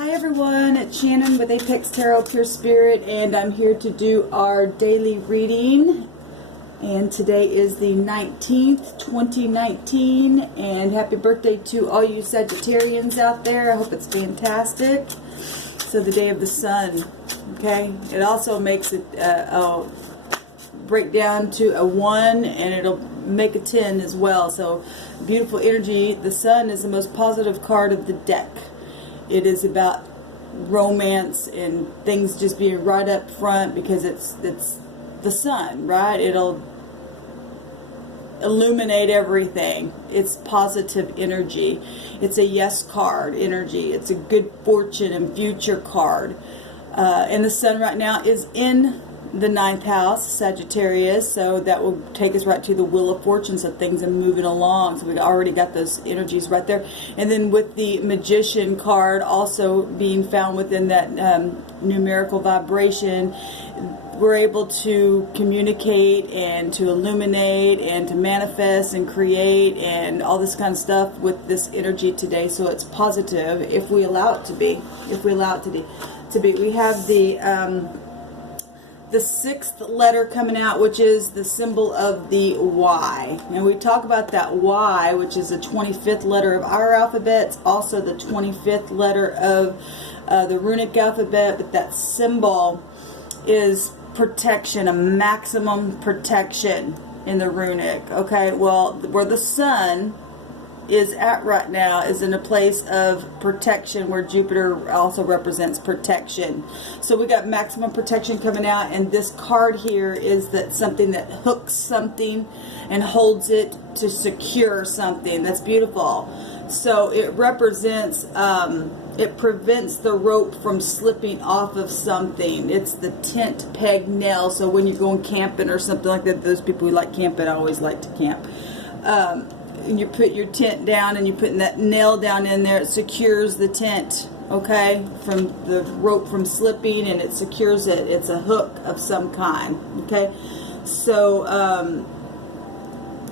Hi everyone, it's Shannon with Apex Tarot Pure Spirit, and I'm here to do our daily reading. And today is the 19th, 2019, and happy birthday to all you Sagittarians out there. I hope it's fantastic. So the day of the sun, okay? It also makes it break down to a 1, and it'll make a 10 as well. So beautiful energy. The sun is the most positive card of the deck. It is about romance and things just being right up front because it's the sun, right? It'll illuminate everything. It's positive energy. It's a yes card energy. It's a good fortune and future card. And the sun right now is in the 9th house, Sagittarius, so that will take us right to the Wheel of Fortune, so things are moving along. So we've already got those energies right there. And then with the Magician card also being found within that numerical vibration, we're able to communicate and to illuminate and to manifest and create and all this kind of stuff with this energy today. So it's positive if we allow it to be. If we allow it to be. We have the 6th letter coming out, which is the symbol of the Y. And we talk about that Y, which is the 25th letter of our alphabet. It's also the 25th letter of the runic alphabet, but that symbol is protection, a maximum protection in the runic. Okay, well, where the sun is at right now is in a place of protection, where Jupiter also represents protection. So we got maximum protection coming out, and this card here is that something that hooks something and holds it to secure something. That's beautiful. So it represents, it prevents the rope from slipping off of something. It's the tent peg nail. So when you're going camping or something like that, those people who like camping always like to camp. And you put your tent down and you're putting that nail down in there, it secures the tent, okay, from the rope from slipping, and it secures it. It's a hook of some kind, okay. So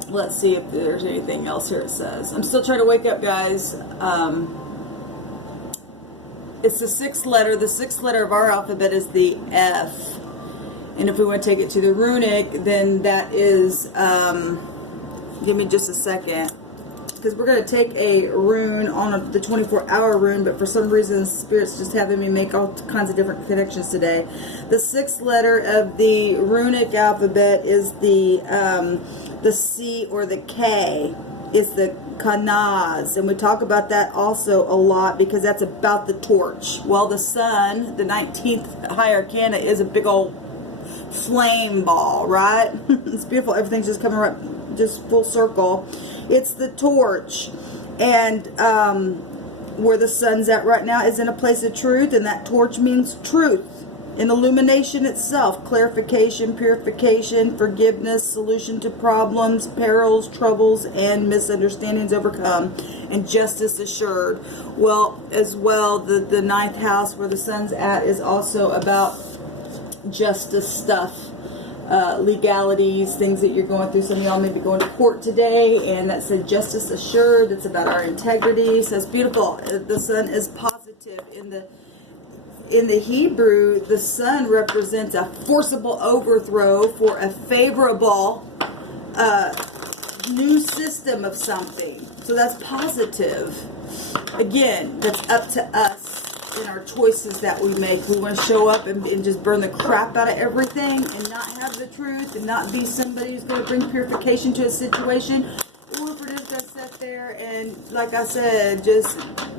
let's see if there's anything else here. It says, I'm still trying to wake up, guys. It's the 6th letter. The 6th letter of our alphabet is the F, and if we want to take it to the runic, then that is give me just a second, because we're going to take a rune on the 24-hour rune, but for some reason Spirit's just having me make all kinds of different connections today. The 6th letter of the runic alphabet is the C or the K. Is the Kanaz, and we talk about that also a lot because that's about the torch. Well, the sun, the 19th high arcana, is a big old flame ball, right? It's beautiful. Everything's just coming right, just full circle. It's the torch, and where the sun's at right now is in a place of truth, and that torch means truth and illumination itself, clarification, purification, forgiveness, solution to problems, perils, troubles, and misunderstandings overcome, and justice assured. Well, as well, the 9th house where the sun's at is also about justice stuff, legalities, things that you're going through. Some of y'all may be going to court today, and that said justice assured. It's about our integrity. So it's beautiful. The sun is positive. In the Hebrew, the sun represents a forcible overthrow for a favorable new system of something. So that's positive. Again, that's up to us in our choices that we make. We want to show up and just burn the crap out of everything and not have the truth and not be somebody who's going to bring purification to a situation, or if we're just going to sit there and, like I said, just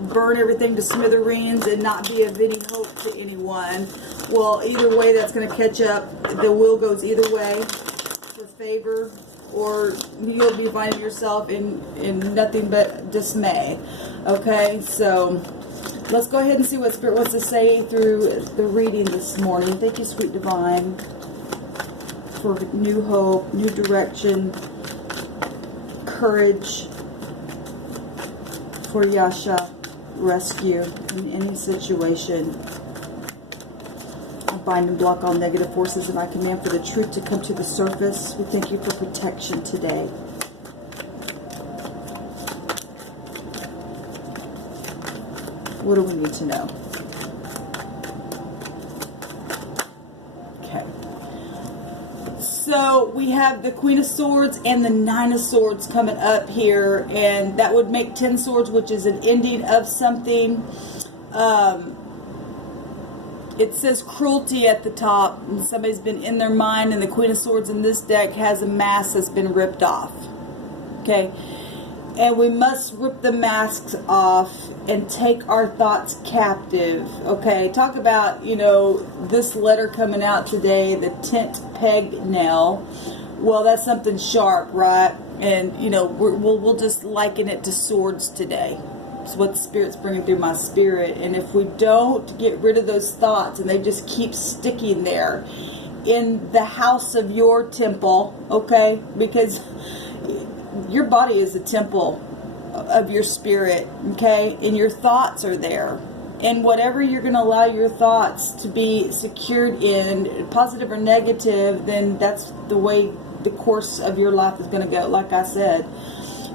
burn everything to smithereens and not be of any hope to anyone. Well, either way, that's going to catch up. The wheel goes either way for favor, or you'll be finding yourself in nothing but dismay. Okay, so let's go ahead and see what Spirit wants to say through the reading this morning. Thank you, Sweet Divine, for new hope, new direction, courage, for Yasha, rescue in any situation. I bind and block all negative forces, and I command for the truth to come to the surface. We thank you for protection today. What do we need to know? So we have the Queen of Swords and the Nine of Swords coming up here, and that would make 10 Swords, which is an ending of something. It says cruelty at the top, and somebody's been in their mind, and the Queen of Swords in this deck has a mask that's been ripped off. Okay? And we must rip the masks off and take our thoughts captive. Okay? Talk about, you know, this letter coming out today, the tent peg nail. Well, that's something sharp, right? And, you know, we'll just liken it to swords today. It's what the Spirit's bringing through my spirit. And if we don't get rid of those thoughts and they just keep sticking there in the house of your temple, okay? Because your body is a temple of your spirit, okay? And your thoughts are there. And whatever you're going to allow your thoughts to be secured in, positive or negative, then that's the way the course of your life is going to go. Like I said,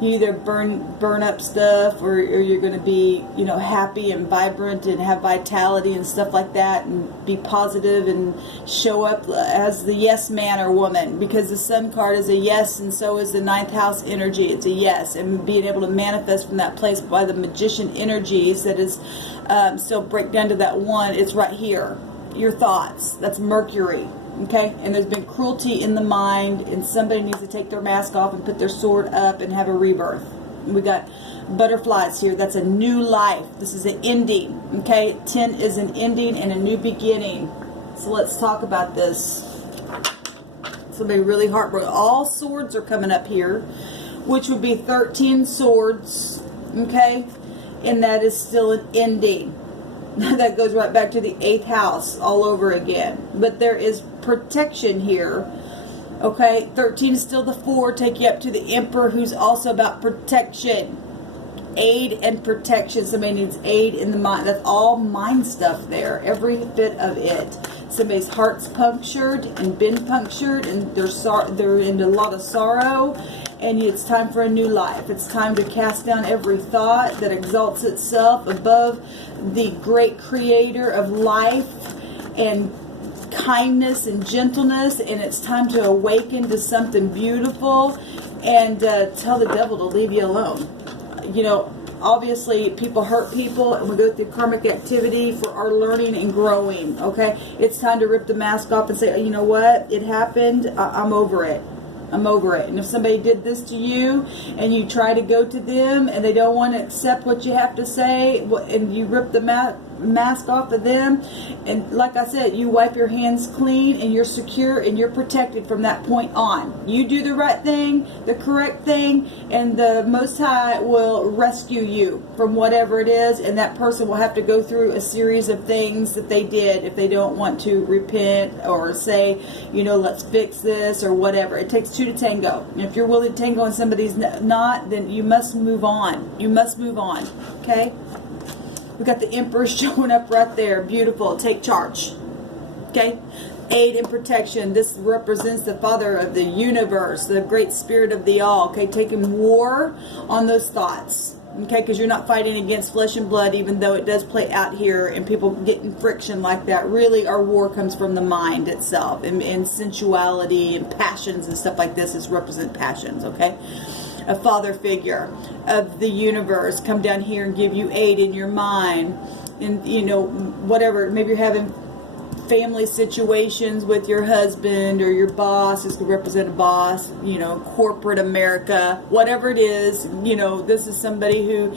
you either burn up stuff, or you're going to be, you know, happy and vibrant and have vitality and stuff like that, and be positive and show up as the yes man or woman, because the Sun card is a yes, and so is the 9th house energy. It's a yes, and being able to manifest from that place by the Magician energies that is still break down to that one. It's right here, your thoughts. That's Mercury. Okay, and there's been cruelty in the mind, and somebody needs to take their mask off and put their sword up and have a rebirth. We got butterflies here. That's a new life. This is an ending. Okay, 10 is an ending and a new beginning. So let's talk about this. Somebody really heartbroken. All swords are coming up here, which would be 13 swords. Okay, and that is still an ending. That goes right back to the 8th house all over again. But there is protection here. Okay, 13 is still the 4. Take you up to the Emperor, who's also about protection. Aid and protection. Somebody needs aid in the mind. That's all mind stuff there. Every bit of it. Somebody's heart's punctured and been punctured, and they're in a lot of sorrow. And it's time for a new life. It's time to cast down every thought that exalts itself above the great creator of life and kindness and gentleness. And it's time to awaken to something beautiful, and tell the devil to leave you alone. You know, obviously people hurt people, and we go through karmic activity for our learning and growing. Okay, it's time to rip the mask off and say, you know what, it happened. I'm over it. I'm over it. And if somebody did this to you, and you try to go to them, and they don't want to accept what you have to say, and you rip the mask off of them, and like I said, you wipe your hands clean, and you're secure, and you're protected from that point on. You do the right thing, the correct thing, and the Most High will rescue you from whatever it is, and that person will have to go through a series of things that they did if they don't want to repent or say, you know, let's fix this or whatever. It takes 2 to tango. And if you're willing to tango and somebody's not, then you must move on. You must move on. Okay? We got the Emperor showing up right there. Beautiful. Take charge. Okay? Aid and protection. This represents the Father of the universe, the great spirit of the all. Okay? Taking war on those thoughts. Okay? Because you're not fighting against flesh and blood, even though it does play out here and people get in friction like that. Really, our war comes from the mind itself, and sensuality and passions and stuff like this is represent passions. Okay? A father figure of the universe come down here and give you aid in your mind, and you know, whatever, maybe you're having family situations with your husband or your boss. This could represent a boss, you know, corporate America, whatever it is. You know, this is somebody who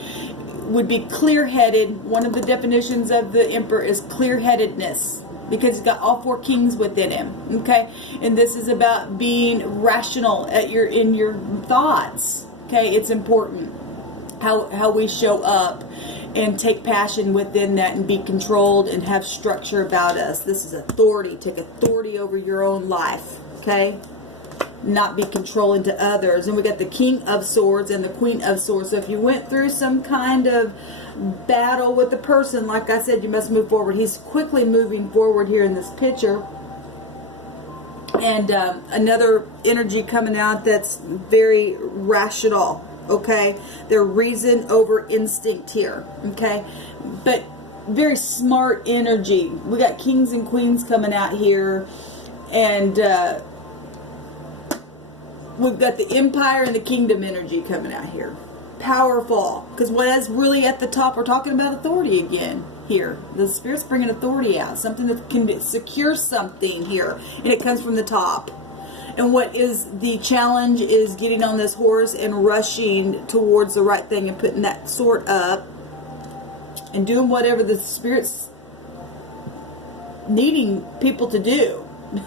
would be clear-headed. One of the definitions of the Emperor is clear-headedness, because he's got all 4 kings within him. Okay, and this is about being rational in your thoughts. Okay, it's important how we show up and take passion within that, and be controlled and have structure about us. This is authority. Take authority over your own life. Okay, not be controlling to others. And we got the King of Swords and the Queen of Swords. So if you went through some kind of battle with the person, like I said, you must move forward. He's quickly moving forward here in this picture. And another energy coming out that's very rational. Okay, they're reason over instinct here. Okay, but very smart energy. We got kings and queens coming out here, and we've got the Empire and the Kingdom energy coming out here. Powerful. Because what is really at the top, we're talking about authority again here. The Spirit's bringing authority out. Something that can secure something here. And it comes from the top. And what is the challenge is getting on this horse and rushing towards the right thing and putting that sword up and doing whatever the Spirit's needing people to do,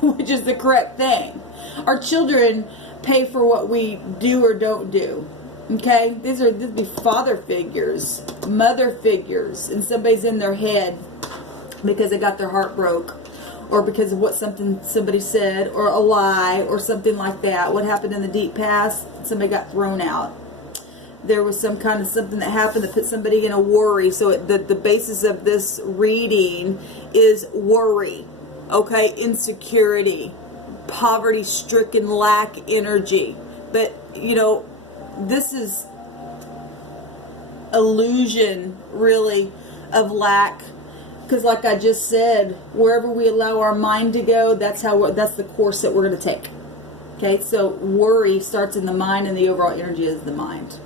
which is the correct thing. Our children pay for what we do or don't do. Okay? These would be father figures, mother figures, and somebody's in their head because they got their heart broke, or because of what somebody said, or a lie, or something like that. What happened in the deep past? Somebody got thrown out. There was some kind of something that happened that put somebody in a worry. So the basis of this reading is worry. Okay? Insecurity. Poverty-stricken lack energy. But, you know, this is illusion, really, of lack. Because like I just said, wherever we allow our mind to go, that's the course that we're going to take. Okay, so worry starts in the mind, and the overall energy is the mind.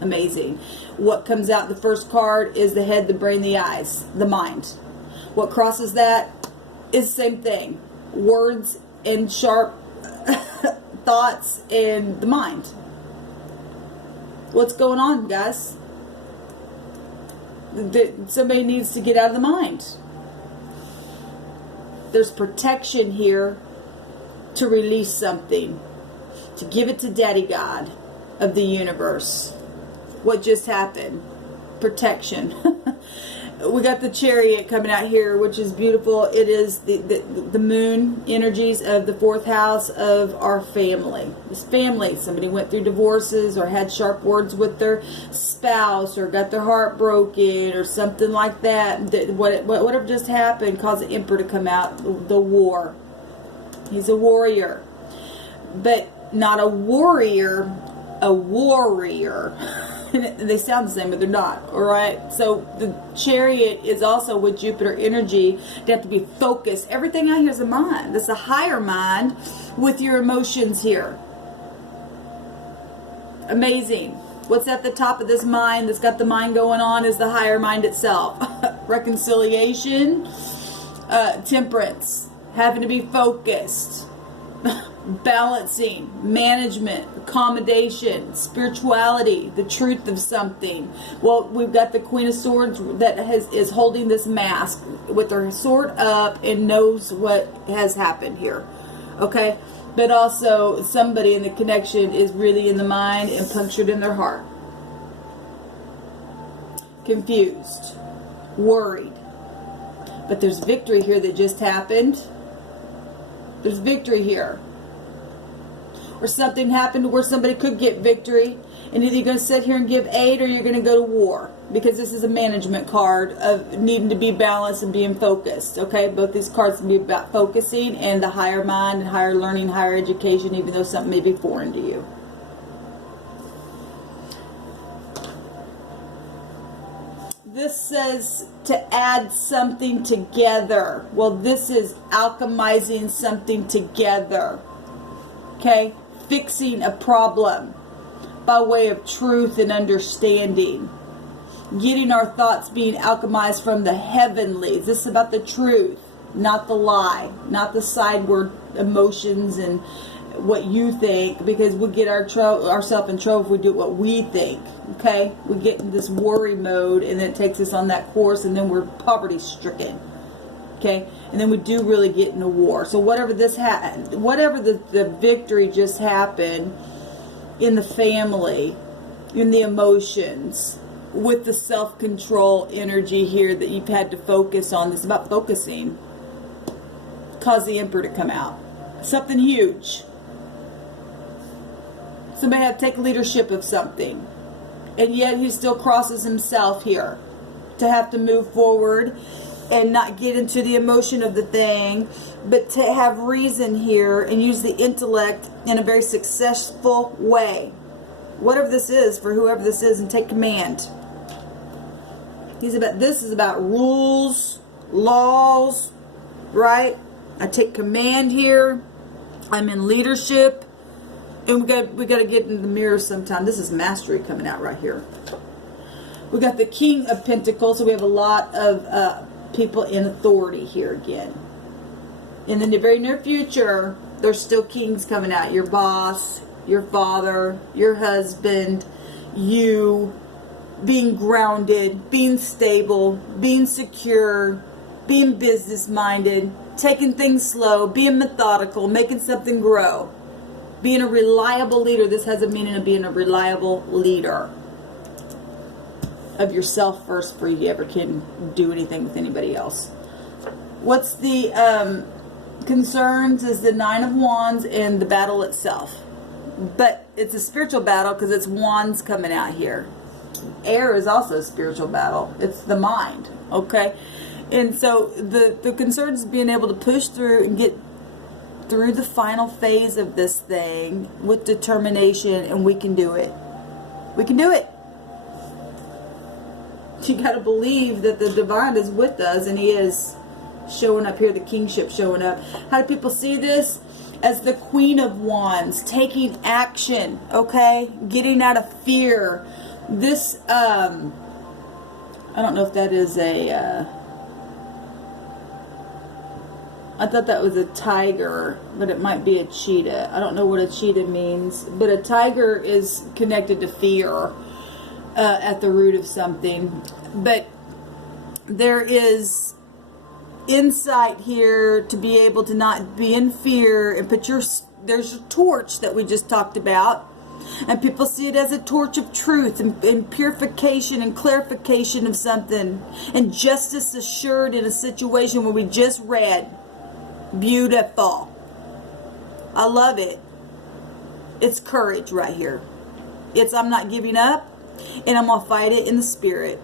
Amazing. What comes out the first card is the head, the brain, the eyes, the mind. What crosses that is the same thing. Words and sharp thoughts and the mind. What's going on, guys? Somebody needs to get out of the mind. There's protection here to release something, to give it to Daddy God of the universe. What just happened? Protection. We got the Chariot coming out here, which is beautiful. It is the moon energies of the 4th house of our family. This family, somebody went through divorces or had sharp words with their spouse or got their heart broken or something like that. Whatever just happened caused the Emperor to come out. The war. He's a warrior. But not a warrior, a warrior. They sound the same, but they're not. Alright? So the Chariot is also with Jupiter energy. You have to be focused. Everything out here is a mind. That's a higher mind with your emotions here. Amazing. What's at the top of this mind that's got the mind going on is the higher mind itself. Reconciliation, temperance, having to be focused. Balancing, management, accommodation, spirituality, the truth of something. Well, we've got the Queen of Swords that is holding this mask with her sword up and knows what has happened here. Okay? But also, somebody in the connection is really in the mind and punctured in their heart. Confused. Worried. But there's victory here that just happened. There's victory here. Or something happened where somebody could get victory, and either you're going to sit here and give aid or you're going to go to war, because this is a management card of needing to be balanced and being focused. Okay, both these cards can be about focusing and the higher mind and higher learning, higher education, even though something may be foreign to you. This says to add something together. Well, this is alchemizing something together. Okay? Fixing a problem by way of truth and understanding. Getting our thoughts being alchemized from the heavenlies. This is about the truth, not the lie, not the sideward emotions and what you think, because we get ourselves in trouble if we do what we think. Okay? We get in this worry mode, and then it takes us on that course, and then we're poverty stricken. Okay? And then we do really get in a war. So whatever the victory just happened in the family, in the emotions, with the self-control energy here that you've had to focus on. This is about focusing. Cause the Emperor to come out. Something huge. Somebody had to take leadership of something. And yet he still crosses himself here to have to move forward and not get into the emotion of the thing, but to have reason here and use the intellect in a very successful way. Whatever this is, for whoever this is, and take command. This is about rules, laws, right? I take command here. I'm in leadership. And we got to get in the mirror sometime. This is mastery coming out right here. We got the King of Pentacles, so we have a lot of people in authority here again. In the very near future, there's still kings coming out. Your boss, your father, your husband, you being grounded, being stable, being secure, being business-minded, taking things slow, being methodical, making something grow. Being a reliable leader. This has a meaning of being a reliable leader of yourself first before you ever can do anything with anybody else. What's the concerns is the Nine of Wands and the battle itself. But it's a spiritual battle because it's wands coming out here. Air is also a spiritual battle. It's the mind, okay? And so the concern is being able to push through and get through the final phase of this thing with determination, and we can do it. We can do it. You got to believe that the divine is with us, and he is showing up here, the kingship showing up. How do people see this? As the Queen of Wands, taking action, okay? Getting out of fear. This, I don't know if that is a, I thought that was a tiger, but it might be a cheetah. I don't know what a cheetah means, but a tiger is connected to fear at the root of something. But there is insight here to be able to not be in fear and put there's a torch that we just talked about. And people see it as a torch of truth and purification and clarification of something. And justice assured in a situation where we just read. Beautiful. I love it. It's courage right here. It's I'm not giving up, and I'm going to fight it in the spirit.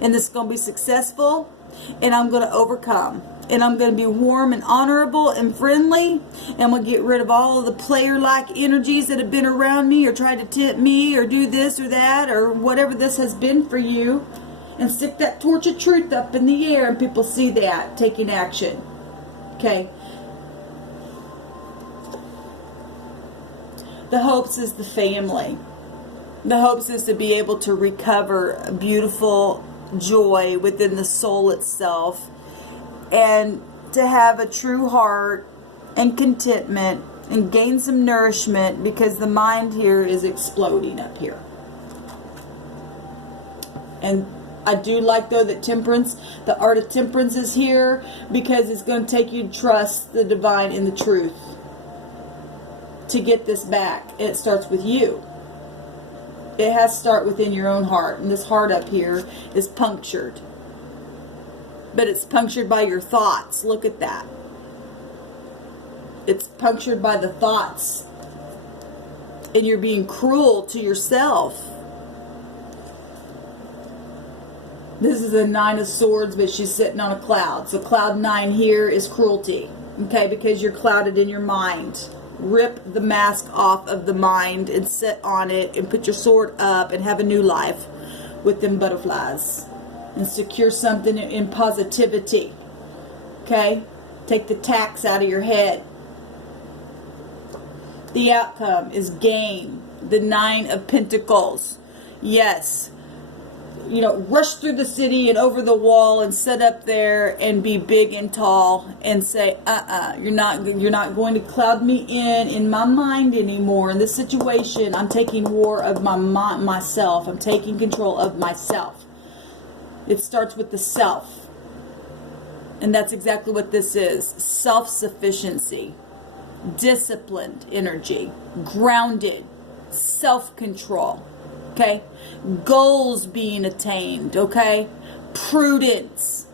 And this is going to be successful, and I'm going to overcome. And I'm going to be warm and honorable and friendly. And I'm going to get rid of all of the player-like energies that have been around me or tried to tempt me or do this or that or whatever this has been for you. And stick that torch of truth up in the air, and people see that, taking action. Okay. The hopes is the family. The hopes is to be able to recover a beautiful joy within the soul itself, and to have a true heart and contentment and gain some nourishment, because the mind here is exploding up here. And I do like, though, that temperance, the art of temperance is here, because it's going to take you to trust the divine in the truth to get this back. And it starts with you. It has to start within your own heart. And this heart up here is punctured. But it's punctured by your thoughts. Look at that. It's punctured by the thoughts. And you're being cruel to yourself. This is a Nine of Swords, but she's sitting on a cloud. So cloud 9 here is cruelty. Okay, because you're clouded in your mind. Rip the mask off of the mind and sit on it and put your sword up and have a new life with them butterflies. And secure something in positivity. Okay? Take the tax out of your head. The outcome is gain. The Nine of Pentacles. Yes. You know, rush through the city and over the wall and sit up there and be big and tall and say, you're not going to cloud me in my mind anymore. In this situation, I'm taking war of myself. I'm taking control of myself. It starts with the self. And that's exactly what this is. Self-sufficiency. Disciplined energy. Grounded. Self-control. Okay? Goals being attained. Okay? Prudence.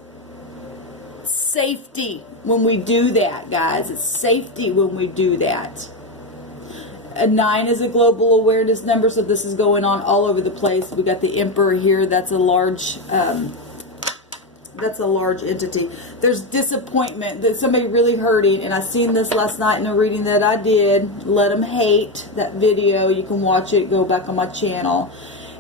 Safety when we do that, guys. It's safety when we do that. A 9 is a global awareness number, so this is going on all over the place. We got the Emperor here. That's a large entity. There's disappointment. That somebody really hurting, and I seen this last night in a reading that I did. Let Them Hate, that video. You can watch it. Go back on my channel.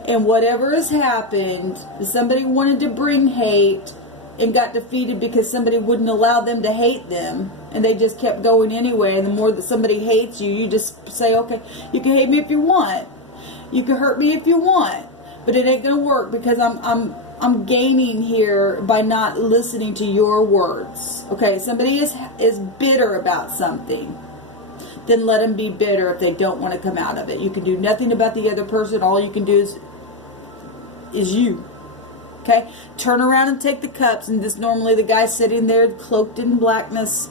And whatever has happened, somebody wanted to bring hate and got defeated because somebody wouldn't allow them to hate them. and they just kept going anyway. And the more that somebody hates you, you just say, okay, you can hate me if you want, you can hurt me if you want, but it ain't gonna work, because I'm gaining here by not listening to your words. Okay, somebody is bitter about something, then let them be bitter if they don't want to come out of it. You can do nothing about the other person. All you can do is you. Okay, turn around and take the cups, and this normally the guy's sitting there cloaked in blackness,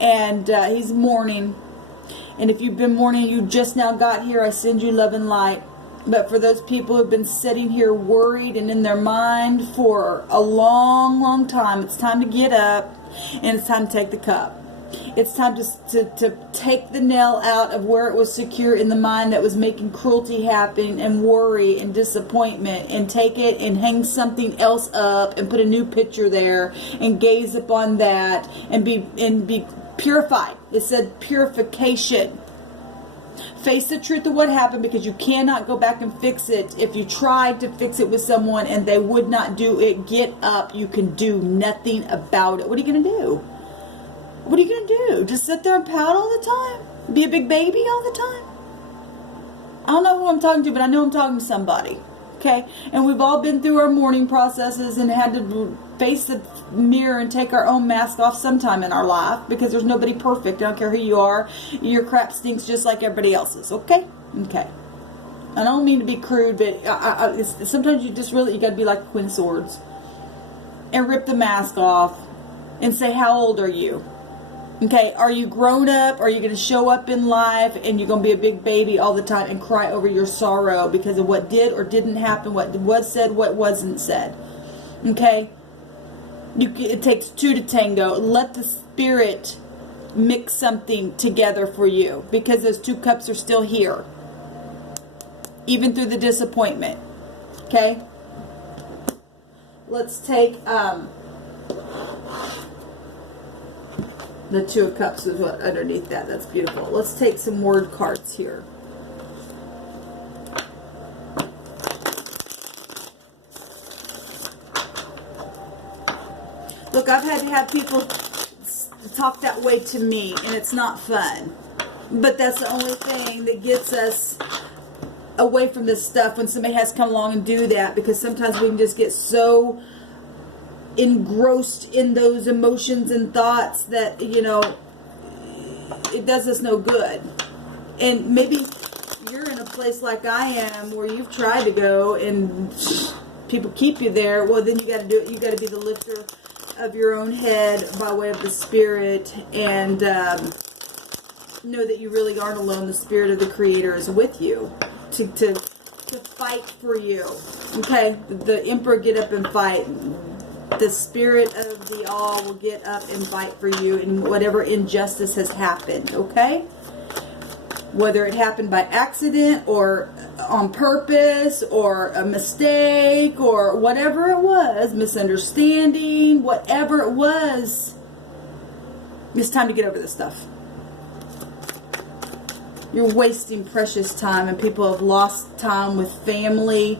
and he's mourning. And if you've been mourning, you just now got here, I send you love and light. But for those people who've been sitting here worried and in their mind for a long, long time, it's time to get up, and it's time to take the cup. It's time to take the nail out of where it was secure in the mind that was making cruelty happen, and worry and disappointment, and take it and hang something else up and put a new picture there and gaze upon that and be purified. It said purification. Face the truth of what happened, because you cannot go back and fix it. If you tried to fix it with someone and they would not do it, get up. You can do nothing about it. What are you going to do? What are you going to do? Just sit there and pout all the time? Be a big baby all the time? I don't know who I'm talking to, but I know I'm talking to somebody. Okay? And we've all been through our mourning processes and had to face the mirror and take our own mask off sometime in our life, because there's nobody perfect. I don't care who you are. Your crap stinks just like everybody else's. Okay? Okay. I don't mean to be crude, but sometimes you got to be like Queen Swords and rip the mask off and say, how old are you? Okay, are you grown up? Are you going to show up in life and you're going to be a big baby all the time and cry over your sorrow because of what did or didn't happen, what was said, what wasn't said? Okay, it takes two to tango. Let the spirit mix something together for you, because those two cups are still here, even through the disappointment. Okay, let's take the Two of Cups is what underneath that. That's beautiful. Let's take some word cards here. Look, I've had to have people talk that way to me, and it's not fun. But that's the only thing that gets us away from this stuff, when somebody has to come along and do that, because sometimes we can just get so engrossed in those emotions and thoughts that, you know, it does us no good. And maybe you're in a place like I am, where you've tried to go and people keep you there. Well, then you got to do it. You got to be the lifter of your own head by way of the spirit, and know that you really aren't alone. The spirit of the Creator is with you to fight for you. Okay, the Emperor, get up and fight. The spirit of the all will get up and fight for you in whatever injustice has happened. Okay, whether it happened by accident or on purpose or a mistake or whatever it was, misunderstanding, whatever it was, it's time to get over this stuff. You're wasting precious time, and people have lost time with family,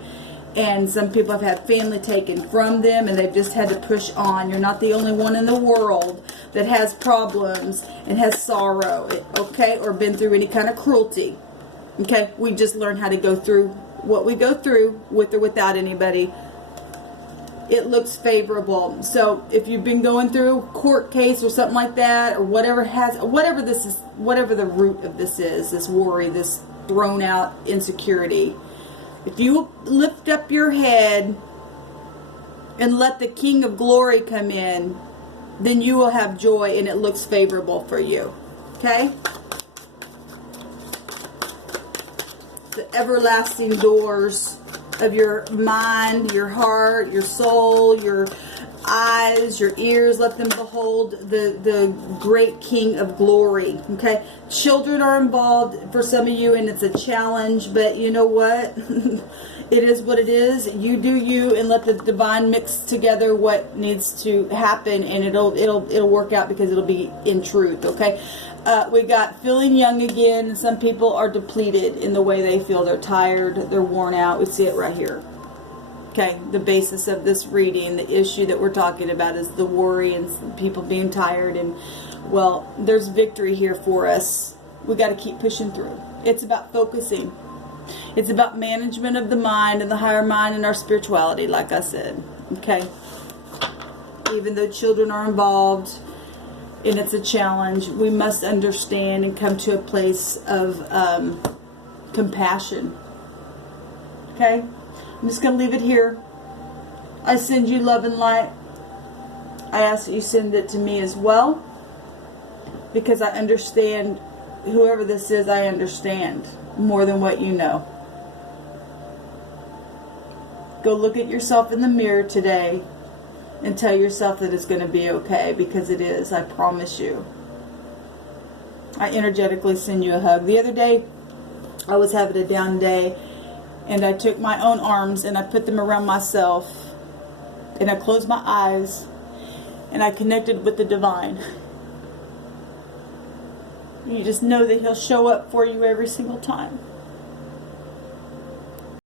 and some people have had family taken from them, and they've just had to push on. You're not the only one in the world that has problems and has sorrow, okay, or been through any kind of cruelty. Okay, we just learn how to go through what we go through, with or without anybody. It looks favorable. So if you've been going through a court case or something like that, or whatever this is, whatever the root of this is, this worry, this thrown out insecurity, if you lift up your head and let the King of Glory come in, then you will have joy, and it looks favorable for you. Okay? The everlasting doors of your mind, your heart, your soul, your eyes, your ears, let them behold the great King of Glory. Okay, children are involved for some of you, and it's a challenge, but you know what? It is what it is. You do you, and let the divine mix together what needs to happen, and it'll work out, because it'll be in truth. Okay, we got feeling young again, and some people are depleted in the way they feel. They're tired, they're worn out. We see it right here. Okay, the basis of this reading, the issue that we're talking about, is the worry and people being tired and Well, there's victory here for us. We got to keep pushing through. It's about focusing. It's about management of the mind and the higher mind and our spirituality, like I said. Okay? Even though children are involved and it's a challenge, we must understand and come to a place of compassion. Okay? I'm just going to leave it here. I send you love and light. I ask that you send it to me as well, because I understand, whoever this is, I understand more than what you know. Go look at yourself in the mirror today and tell yourself that it's going to be okay, because it is. I promise you. I energetically send you a hug. The other day, I was having a down day, and I took my own arms and I put them around myself, and I closed my eyes, and I connected with the divine. You just know that he'll show up for you every single time.